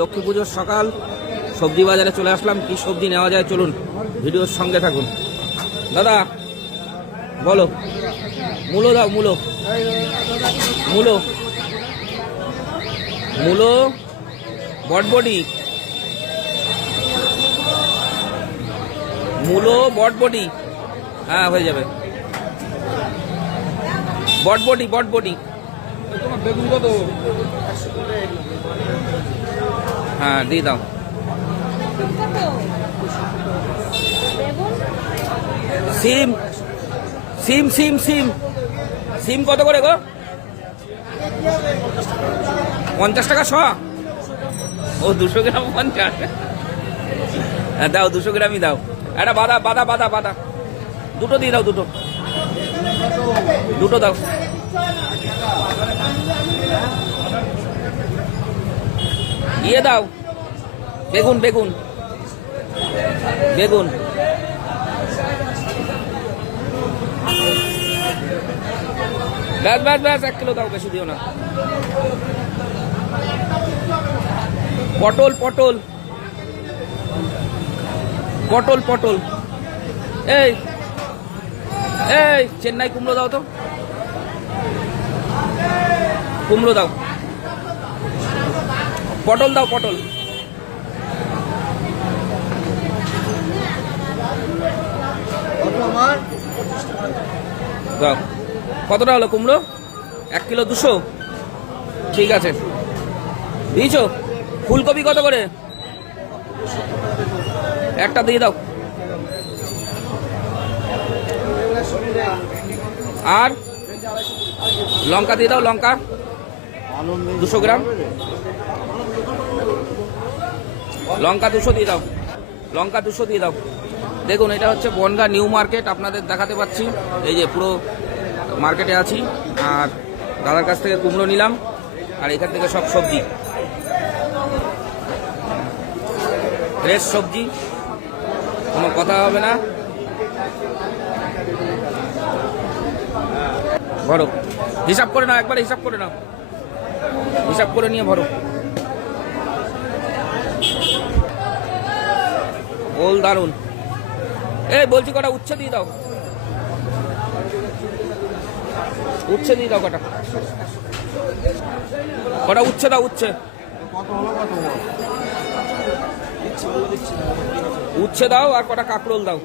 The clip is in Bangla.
লক্ষ্মী পুজোর সকাল, সবজি বাজারে চলে আসলাম। কি সবজি নেওয়া যায় চলুন, ভিডিওর সঙ্গে থাকুন। দাদা বলো, মূলো দাও, মূলো মূলো মূলো বটবটি, মূলো বটবটি, হ্যাঁ হয়ে যাবে। বটবটি বটবটি, বেগুন কত? হ্যাঁ দিয়ে দাও। সিম সিম সিম সিম সিম কত করে গো? 50 টাকা শ? ও 200 গ্রাম 50। হ্যাঁ দাও, 200 গ্রামই দাও। একটা বাদা বাদা বাদা বাদা দুটো দিয়ে দাও, দুটো দুটো দাও। ইয়ে দাও, বেগুন বেগুন বেগুন, ব্যাস ব্যাস ব্যাস 1 কিলো দাও, বেশি দিও না। পটল পটল পটল পটল, এই এই চেন্নাই কুমড়ো দাও তো, কুমড়ো দাও। পটল দাও, পটল দাও। কতটা হলো কুমড়ো? 1 কিলো 200, ঠিক আছে দিয়েছো। ফুলকপি কত করে? একটা দিয়ে দাও। আর লঙ্কা দিয়ে দাও, লঙ্কা 200 গ্রাম, লঙ্কা 200 দিয়ে দাও, লঙ্কা 200 দিয়ে দাও। দেখুন এটা হচ্ছে বনগাঁ নিউ মার্কেট, আপনাদের দেখাতে পাচ্ছি। এই যে পুরো মার্কেটে আছি, আর দাদার কাছ থেকে কুমড়ো নিলাম, আর এখান থেকে সব সবজি, ফ্রেশ সবজি, কোনো কথা হবে না। ভরো, হিসাব করে নাও, একবার হিসাব করে নাও, হিসাব করে নিয়ে ভরো। ওল দারুন। এই বলছি কটা উচ্ছে দিয়ে দাও, উচ্ছে দিয়ে দাও কটা, কটা উচ্ছে দাও, উচ্ছে উচ্ছে দাও, আর কটা কাঁকরোল দাও।